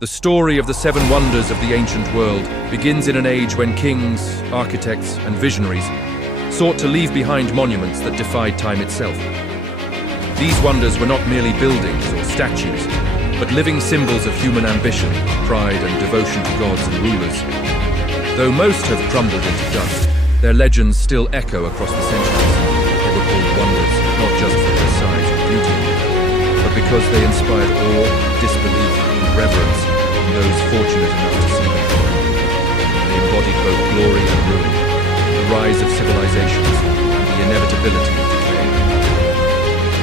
The story of the seven wonders of the ancient world begins in an age when kings, architects, and visionaries sought to leave behind monuments that defied time itself. These wonders were not merely buildings or statues, but living symbols of human ambition, pride, and devotion to gods and rulers. Though most have crumbled into dust, their legends still echo across the centuries. They were called wonders, not just for their size or beauty, but because they inspired awe, disbelief, and reverence in those fortunate enough to see them. They embodied both glory and ruin, the rise of civilizations, and the inevitability of decay.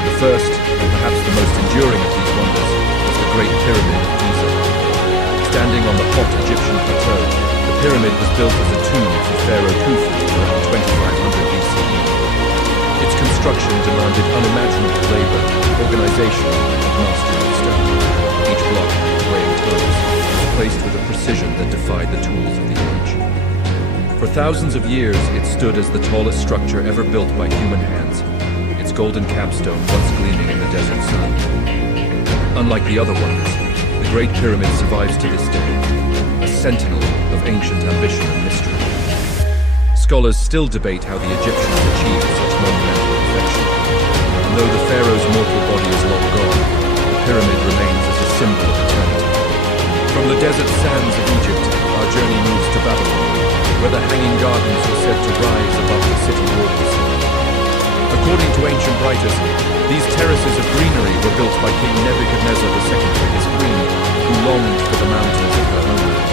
The first, and perhaps the most enduring of these wonders, was the Great Pyramid of Giza. Standing on the hot Egyptian plateau, the pyramid was built as a tomb for Pharaoh Khufu around 2500 BCE. Its construction demanded unimaginable labor, organization, and mastery of stone. Each block, weighing tons, was placed with a precision that defied the tools of the age. For thousands of years, it stood as the tallest structure ever built by human hands, its golden capstone once gleaming in the desert sun. Unlike the other wonders, the Great Pyramid survives to this day, a sentinel of ancient ambition and mystery. Scholars still debate how the Egyptians achieved such monumental perfection. And though the pharaoh's mortal body is long gone, the pyramid remains as a symbol of eternity. From the desert sands of Egypt, our journey moves to Babylon, where the hanging gardens were said to rise above the city walls. According to ancient writers, these terraces of greenery were built by King Nebuchadnezzar II for his queen, who longed for the mountains of her homeland.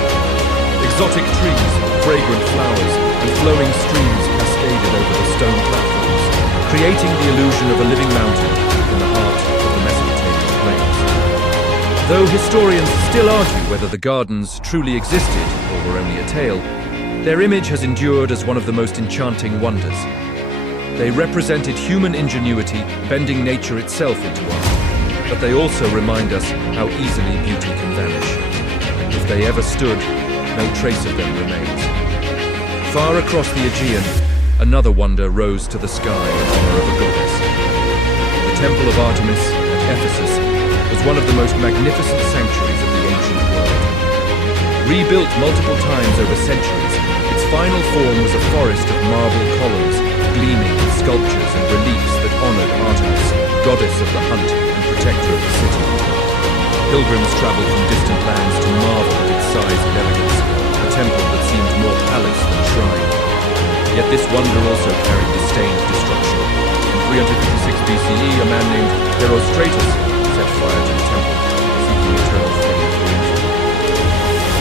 Exotic trees, fragrant flowers, and flowing streams cascaded over the stone platforms, creating the illusion of a living mountain in the heart of the Mesopotamian plains. Though historians still argue whether the gardens truly existed or were only a tale, their image has endured as one of the most enchanting wonders. They represented human ingenuity, bending nature itself into art, but they also remind us how easily beauty can vanish. If they ever stood, no trace of them remains. Far across the Aegean, another wonder rose to the sky in honor of a goddess. The Temple of Artemis at Ephesus was one of the most magnificent sanctuaries of the ancient world. Rebuilt multiple times over centuries, its final form was a forest of marble columns, gleaming with sculptures and reliefs that honored Artemis, goddess of the hunt and protector of the city. Pilgrims traveled from distant lands to marvel at its size and elegance, a temple that seemed more palace than shrine. Yet this wonder also carried the stain of destruction. In 356 BCE, a man named Herostratus set fire to the temple, seeking eternal fame for infamy.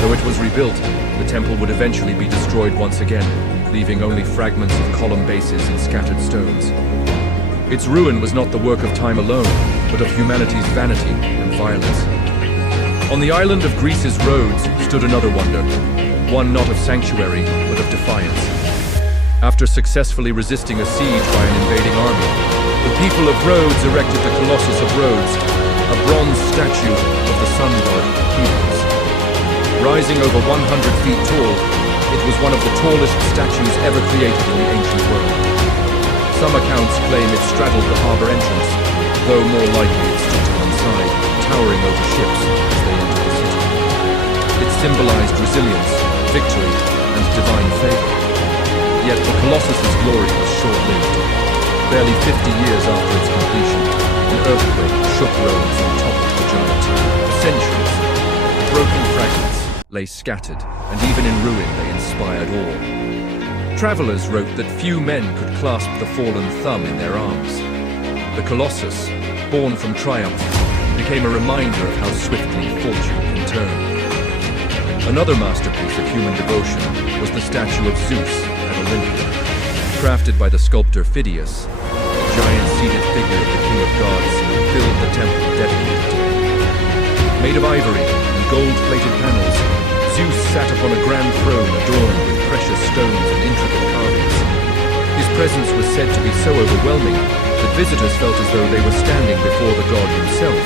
Though it was rebuilt, the temple would eventually be destroyed once again, leaving only fragments of column bases and scattered stones. Its ruin was not the work of time alone, but of humanity's vanity and violence. On the island of Greece's Rhodes stood another wonder, one not of sanctuary, but of defiance. After successfully resisting a siege by an invading army, the people of Rhodes erected the Colossus of Rhodes, a bronze statue of the sun god Helios. Rising over 100 feet tall, it was one of the tallest statues ever created in the ancient world. Some accounts claim it straddled the harbor entrance, though more likely it stood to one side, towering over ships as they entered the city. It symbolized resilience, victory, and divine favor. Yet the Colossus's glory was short-lived. Barely 50 years after its completion, an earthquake shook Rhodes and toppled the giant. For centuries, the broken fragments lay scattered, and even in ruin they inspired awe. Travelers wrote that few men could clasp the fallen thumb in their arms. The Colossus, born from triumph, became a reminder of how swiftly fortune can turn. Another masterpiece of human devotion was the statue of Zeus at Olympia. Crafted by the sculptor Phidias, the giant seated figure of the king of gods filled the temple dedicated to him. Made of ivory and gold-plated panels, Zeus sat upon a grand throne adorned with precious stones and intricate carvings. His presence was said to be so overwhelming that visitors felt as though they were standing before the god himself,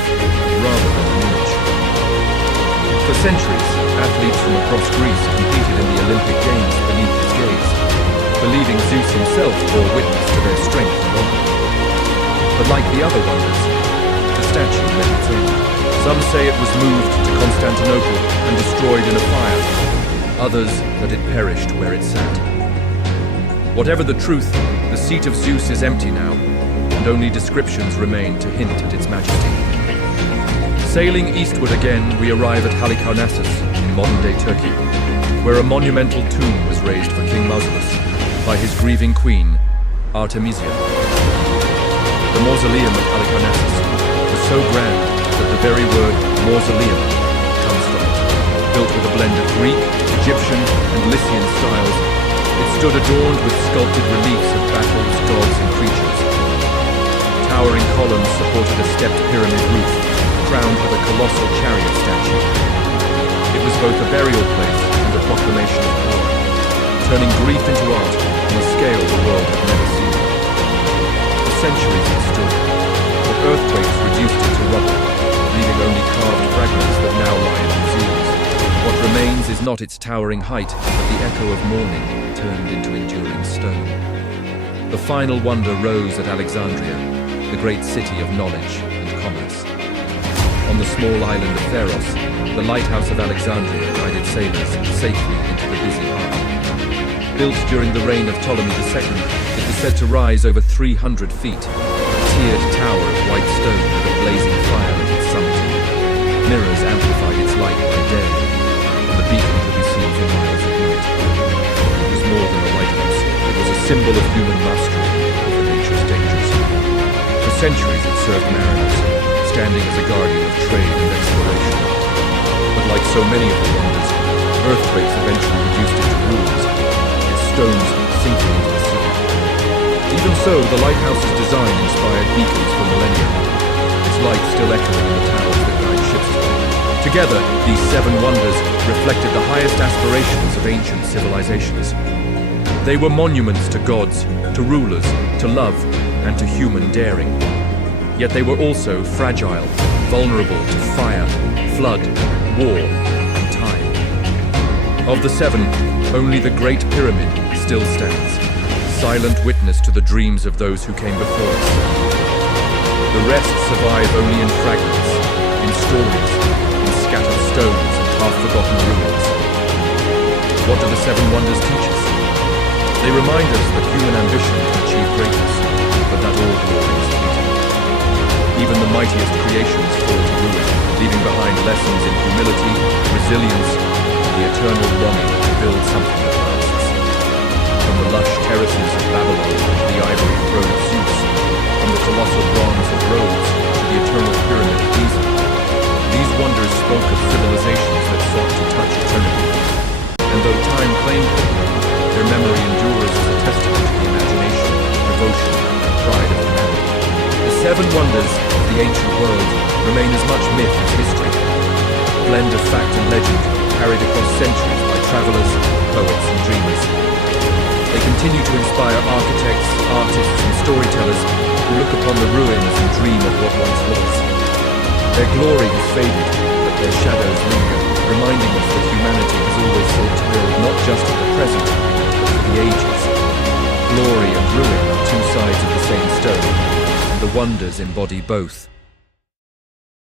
rather than an image. For centuries, athletes from across Greece competed in the Olympic Games beneath his gaze, believing Zeus himself bore witness to their strength and honor. But like the other wonders, the statue met its end. Some say it was moved to Constantinople and destroyed in a fire. Others that it perished where it sat. Whatever the truth, the seat of Zeus is empty now, and only descriptions remain to hint at its majesty. Sailing eastward again, we arrive at Halicarnassus in modern-day Turkey, where a monumental tomb was raised for King Mausolus by his grieving queen, Artemisia. The mausoleum at Halicarnassus was so grand that the very word mausoleum comes from it. Built with a blend of Greek, Egyptian, and Lycian styles, it stood adorned with sculpted reliefs of battles, gods, and creatures. Towering columns supported a stepped pyramid roof, crowned with a colossal chariot statue. It was both a burial place and a proclamation of power, turning grief into art on a scale the world had never seen. For centuries it stood, but earthquakes reduced it to rubble, leaving only carved fragments that now lie in museums. What remains is not its towering height, but the echo of mourning turned into enduring stone. The final wonder rose at Alexandria, the great city of knowledge and commerce. On the small island of Pharos, the lighthouse of Alexandria guided sailors safely into the busy harbor. Built during the reign of Ptolemy II, it was said to rise over 300 feet, a tiered tower of white stone with a blazing fire at its summit. Mirrors amplified its light by day, and the beacon could be seen for miles at night. It was more than a lighthouse, it was a symbol of human mastery over nature's dangers. For centuries it served mariners, standing as a guardian of trade and exploration. But like so many of the wonders, earthquakes eventually reduced it to ruins, its stones sinking into the sea. Even so, the lighthouse's design inspired beacons for millennia, its light still echoing in the towers that guide ships today. Together, these seven wonders reflected the highest aspirations of ancient civilizations. They were monuments to gods, to rulers, to love, and to human daring. Yet they were also fragile, vulnerable to fire, flood, war, and time. Of the seven, only the Great Pyramid still stands, silent witness to the dreams of those who came before us. The rest survive only in fragments, in stories, in scattered stones and half-forgotten ruins. What do the seven wonders teach us? They remind us that human ambition can achieve greatness, but that all glory is fleeting. Even the mightiest creations fall to ruin, leaving behind lessons in humility, resilience, and the eternal longing to build something that lasts. From the lush terraces of Babylon to the ivory throne of Zeus, from the colossal bronze of Rhodes to the eternal pyramid of Giza, these wonders spoke of civilizations that sought to touch eternity. And though time claimed them, their memory endures as a testament to the imagination, devotion, and pride of humanity. The seven wonders of the ancient world remain as much myth as history, a blend of fact and legend carried across centuries by travelers, poets, and dreamers. They continue to inspire architects, artists, and storytellers who look upon the ruins and dream of what once was. Their glory has faded, but their shadows linger, reminding us that humanity has always sought to build not just for the present, but for the ages. Glory and ruin are two sides of the same stone, and the wonders embody both.